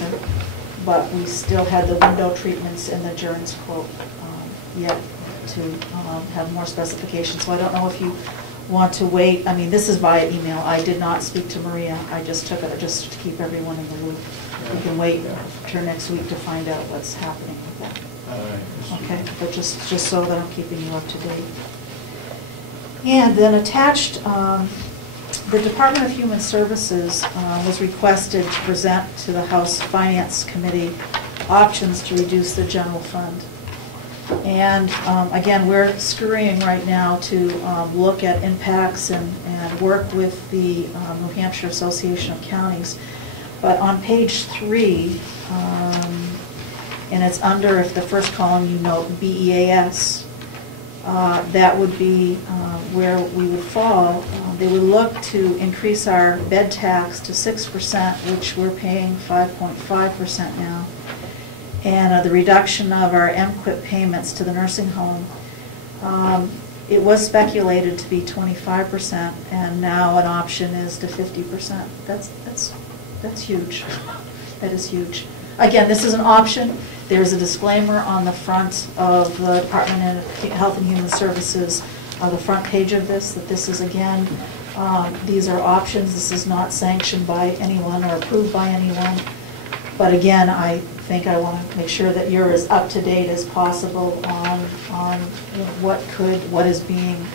Hampshire, but we still had the window treatments in the Journ's quote yet to have more specifications. So I don't know if you want to wait. I mean, this is via email. I did not speak to Maria. I just took it just to keep everyone in the loop. We can wait till next week to find out what's happening with that. Okay, but just so that I'm keeping you up to date. And then attached, the Department of Human Services was requested to present to the House Finance Committee options to reduce the general fund. And again, we're scurrying right now to look at impacts and work with the New Hampshire Association of Counties. But on page 3, and it's under, if the first column you note, BEAS, that would be where we would fall. They would look to increase our bed tax to 6%, which we're paying 5.5% now. And the reduction of our MQIP payments to the nursing home. It was speculated to be 25%, and now an option is to 50%. That's huge. That is huge. Again, this is an option. There's a disclaimer on the front of the Department of Health and Human Services, the front page of this, that this is, again, these are options. This is not sanctioned by anyone or approved by anyone. But again, I think I want to make sure that you're as up to date as possible on what is being,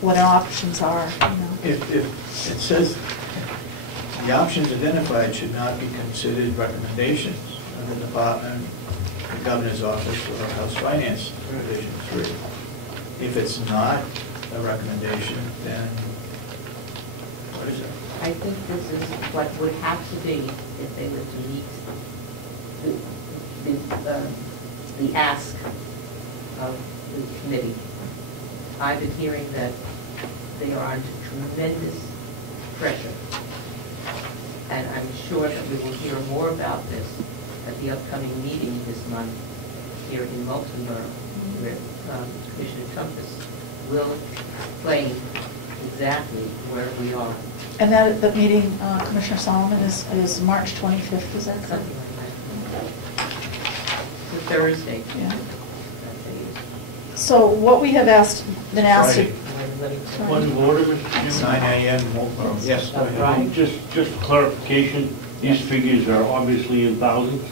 what our options are. If it says the options identified should not be considered recommendations of the Department, the Governor's Office, or House Finance Division 3. If it's not a recommendation, then what is it? I think this is what would have to be if they were to meet the ask of the committee. I've been hearing that they are under tremendous pressure, and I'm sure that we will hear more about this at the upcoming meeting this month here in Moultonborough, where Commissioner Trumpus will explain exactly where we are. And that the meeting, Commissioner Solomon, is March 25th, is that correct? Something like that. The Thursday. Yeah. So what we have been asked to... Point of order, Mr. Chairman. 9 a.m. Moultonborough. Yes, go ahead. Right. Just for clarification, these figures are obviously in thousands?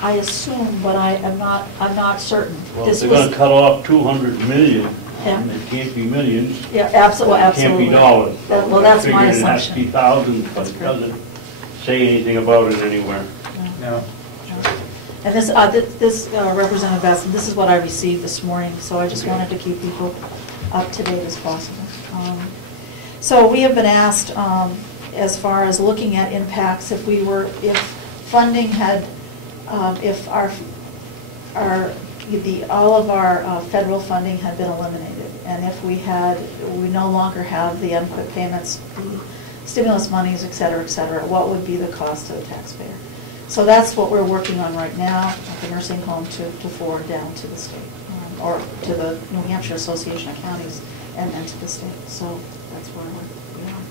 I assume, but I'm not certain. Well, if they're going to cut off 200 million, Yeah. it can't be millions. Yeah, absolutely. It can't be dollars. Well, that's my I figured it has to assumption. be thousands, but it doesn't say anything about it anywhere. No. And this Representative Basson, this is what I received this morning, so I just wanted to keep people up to date as possible. So we have been asked, as far as looking at impacts, if funding had, if all of our federal funding had been eliminated, and if we no longer have the MQIP payments, the stimulus monies, et cetera, what would be the cost to the taxpayer? So that's what we're working on right now at the nursing home to forward down to the state, or to the New Hampshire Association of Counties and to the state. So that's where we are.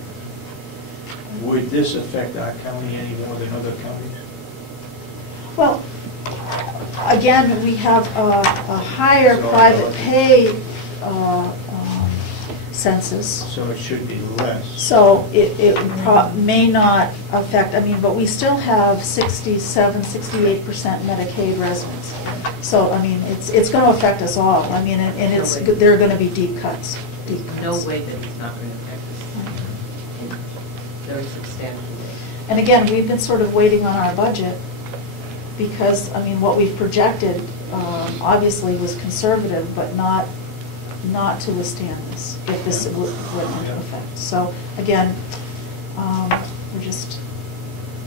Would this affect our county any more than other counties? Well, again, we have a higher private pay census. So it should be less. So it may not affect, but we still have 67, 68% Medicaid residents. So, it's going to affect us all. There are going to be deep cuts. No way that it's not going to affect us in very substantial way. And again, we've been sort of waiting on our budget because, what we've projected obviously was conservative, but not to withstand this, if this went into effect. So again, we're just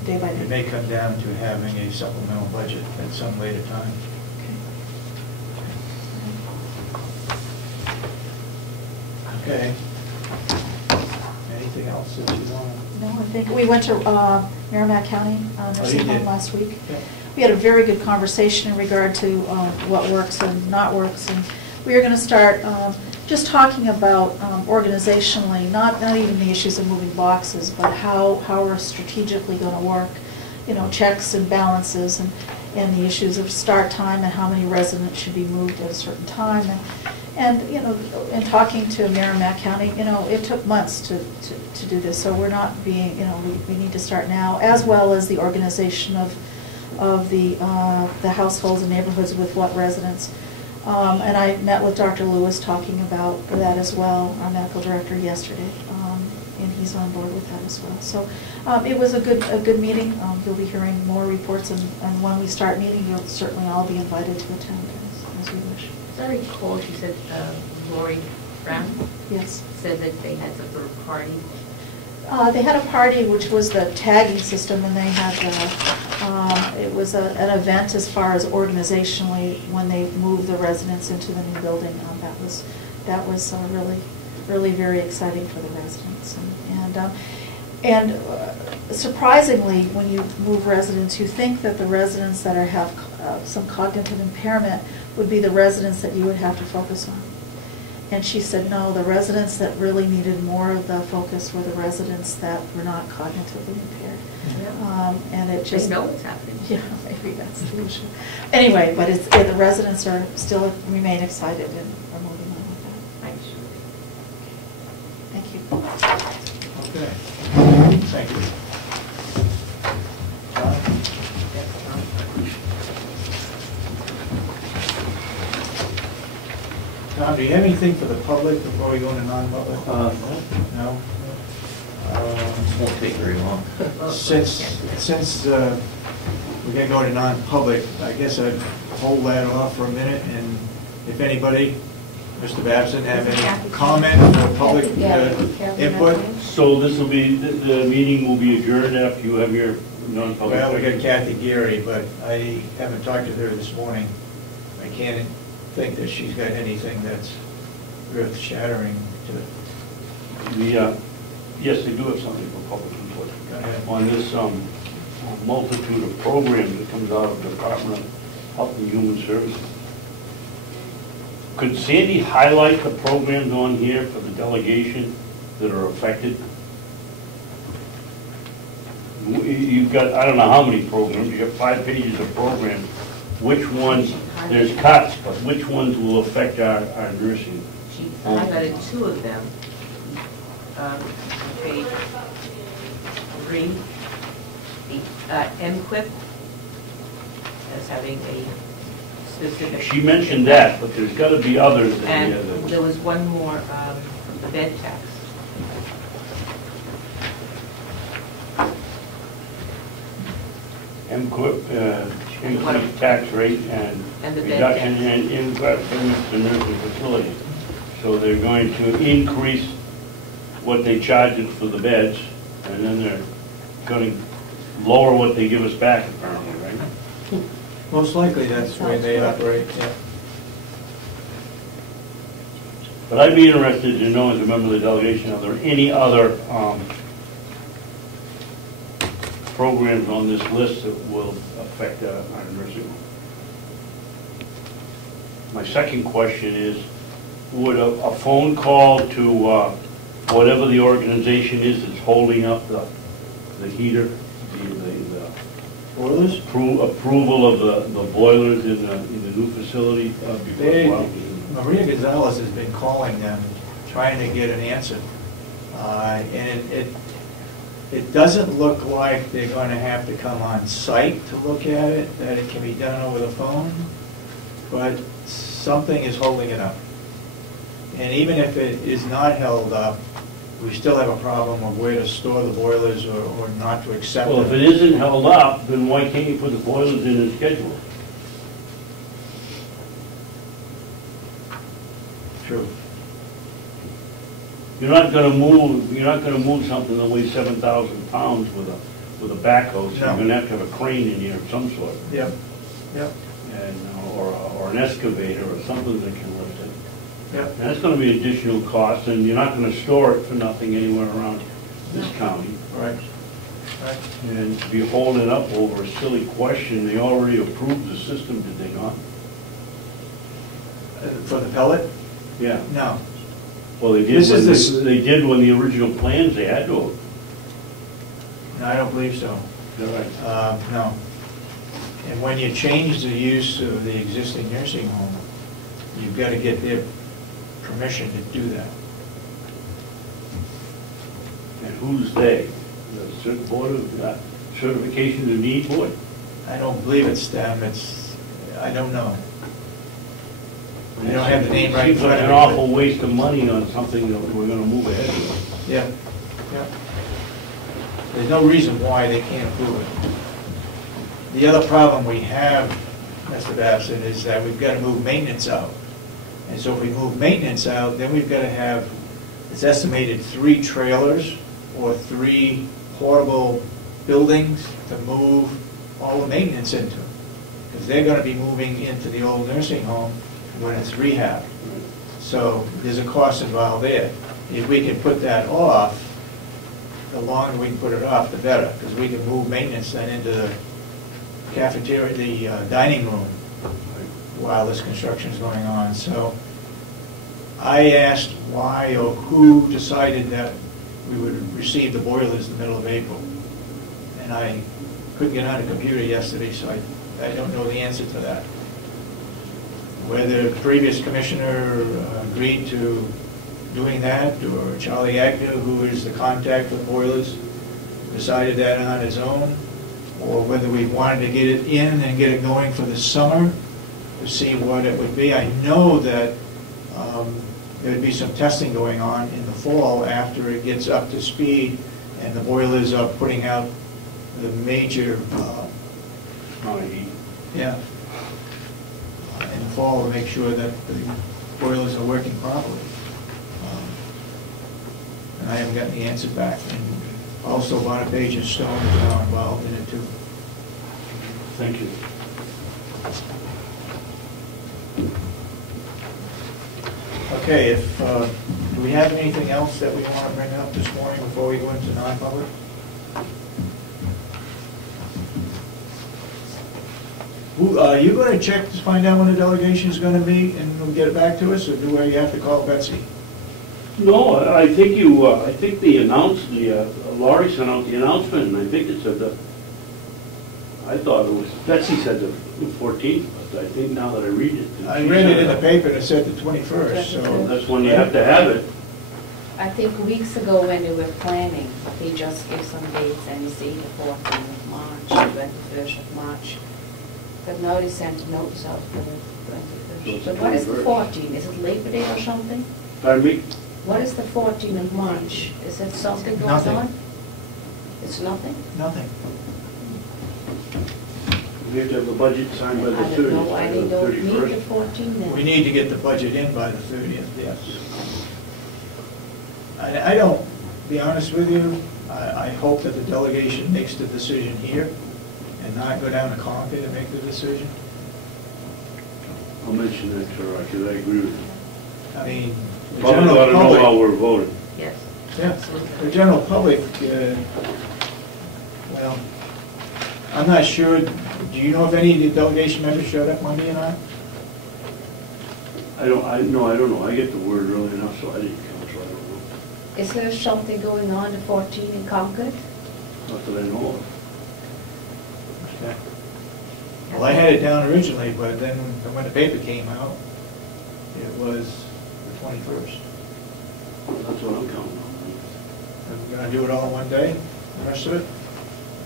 day by day. It may come down to having a supplemental budget at some later time. Okay. Anything else that you want? No, I think we went to Merrimack County nursing home last week. Yeah. We had a very good conversation in regard to what works and not works, and we are going to start just talking about organizationally, not even the issues of moving boxes, but how we're strategically going to work, you know, checks and balances, and the issues of start time and how many residents should be moved at a certain time. And you know, in talking to Merrimack County, you know, it took months to do this, so we're not being, you know, we need to start now, as well as the organization of the households and neighborhoods with what residents. And I met with Dr. Lewis talking about that as well, our medical director, yesterday, and he's on board with that as well. So it was a good meeting. You'll be hearing more reports, and when we start meeting, you'll certainly all be invited to attend as you wish. As I recall, she said, Lori Brown? Yes. Said that they had some sort of party. They had a party, which was the tagging system, and they had it was an event as far as organizationally when they moved the residents into the new building. That was really very exciting for the residents. And surprisingly, when you move residents, you think that the residents that have some cognitive impairment would be the residents that you would have to focus on. And she said, no, the residents that really needed more of the focus were the residents that were not cognitively impaired. Yeah. And it just... They know what's happening. Yeah, maybe that's the issue. Anyway, but the residents are still remain excited and are moving on with that. Thank you. Thank you. Okay. Thank you. Tom, do you have anything for the public before we go into non-public? No? Won't take very long. Since we're going to go to non-public, I guess I'd hold that off for a minute, and if anybody, Mr. Babson, have any comment or public input? So this will be, the meeting will be adjourned after you have your non-public. Well, we got Kathy Geary, but I haven't talked to her this morning. I can't think that she's got anything that's earth-shattering to Yes, they do have something for public input. Go ahead. On this multitude of programs that comes out of the Department of Health and Human Services. Could Sandy highlight the programs on here for the delegation that are affected? You've got, I don't know how many programs, you have 5 pages of programs. Which ones, there's cuts, but which ones will affect our nursing? She highlighted 2 of them. Page 3, the MQuip as having a specific... She mentioned that, but there's got to be others. And there was one more, the bed tax. MQuip, increased tax rate and the reduction in payments to nursing facilities. So they're going to increase what they charge us for the beds, and then they're going to lower what they give us back, apparently, right? Most likely that's the way they operate, yeah. But I'd be interested to know, as a member of the delegation, are there any other programs on this list that will affect our nursing home? My second question is, would a phone call to whatever the organization is that's holding up the heater, the Boilers? approval of the boilers in the new facility? Maria Gonzalez has been calling them, trying to get an answer. And it doesn't look like they're going to have to come on site to look at it, that it can be done over the phone, but something is holding it up. And even if it is not held up, we still have a problem of where to store the boilers or not to accept them. Well, if it isn't held up, then why can't you put the boilers in the schedule? True. You're not going to move something that weighs 7,000 pounds with a backhoe. So No. you're going to have a crane in here of some sort. Yep. Yep. And or an excavator or something that can lift it. Yep. And that's going to be additional cost, and you're not going to store it for nothing anywhere around this county. Right. Right. And to be holding up over a silly question, they already approved the system, did they not? For the pellet? Yeah. No. Well, they did This is when, this- they did when the original plans, they had to. No, I don't believe so. You're right. No. And when you change the use of the existing nursing home, you've got to get their permission to do that. And who's they? The Board of Certification of Need Board? I don't believe it's them, I don't know. I don't have the name right in Seems front like of an me, awful waste of money on something that we're gonna move ahead with. Yeah, yeah. There's no reason why they can't approve it. The other problem we have, Mr. Babson, is that we've got to move maintenance out. And so if we move maintenance out, then we've got to have, it's estimated 3 trailers or 3 portable buildings to move all the maintenance into. Because they're going to be moving into the old nursing home when it's rehabbed. So there's a cost involved there. If we can put that off, the longer we can put it off, the better, because we can move maintenance then into the cafeteria, the dining room, while this construction is going on. So I asked why or who decided that we would receive the boilers in the middle of April. And I couldn't get on the computer yesterday, so I don't know the answer to that. Whether the previous commissioner agreed to doing that, or Charlie Agnew, who is the contact for the boilers, decided that on his own, or whether we wanted to get it in and get it going for the summer to see what it would be. I know that there would be some testing going on in the fall after it gets up to speed and the boilers are putting out the major, yeah, in the fall to make sure that the boilers are working properly. And I haven't gotten the answer back. And also, Bonapage and Stone is now involved in it too. Thank you. Okay, if, do we have anything else that we want to bring up this morning before we go into non-public? Are you going to check to find out when the delegation is going to meet and we'll get it back to us, or do you have to call Betsy? No, I think I think the Laurie sent out the announcement, and I think it said I thought it was, Betsy said the 14th, but I think now that I read it. I read it in the paper and it said the 21st, so. That's when you have to have it. I think weeks ago when we were planning, he just gave some dates and you see the 14th of March, 21st of March. But now they sent a notice out for the 21st. But what is the 14th? Is it Labor Day or something? Pardon me? What is the 14th of March? Is it something going Nothing. on? It's nothing? Nothing. We have to have the budget signed by the I don't know 30th, why or they the don't meet the 31st. 14th then. We need to get the budget in by the 30th, yes. I don't, to be honest with you, I hope that the delegation makes the decision here and not go down to Concord to make the decision. I'll mention that to her, because I agree with you. I mean, the Probably general ought to know public, how we're voting. Yes. yeah, the general public, well, I'm not sure, do you know if any of the delegation members showed up Monday or not? I don't know. I get the word early enough, so I didn't come, so I don't know. Is there something going on the 14th in Concord? Not that I know of. Okay. Well, I had it down originally, but then when the paper came out, it was the 21st. That's what I'm counting on. We're gonna do it all in one day, the rest of it?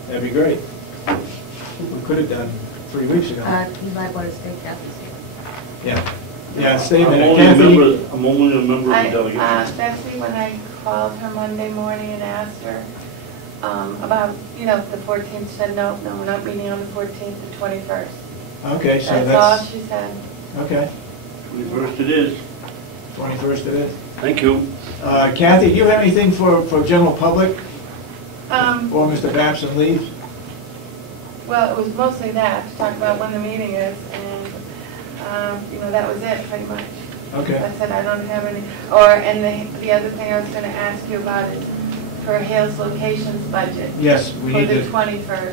That'd be great. We could have done 3 weeks ago. You might want to stay that. Yeah. Yeah, stay I'm there. only a Kathy, member of the delegation. Betsy, when I called her Monday morning and asked her about, the 14th, she said, no, we're not meeting on the 14th, the 21st. okay, so That's all that's, she said. okay, 21st it is. 21st it is. Thank you. Kathy, do you have anything for general public, Well, or Mr. Babson leaves? it was mostly that, to talk about when the meeting is, and, that was it, pretty much. Okay, I said I don't have any, and the other thing I was going to ask you about is for Hale's locations budget. yes, we For need the to, 21st.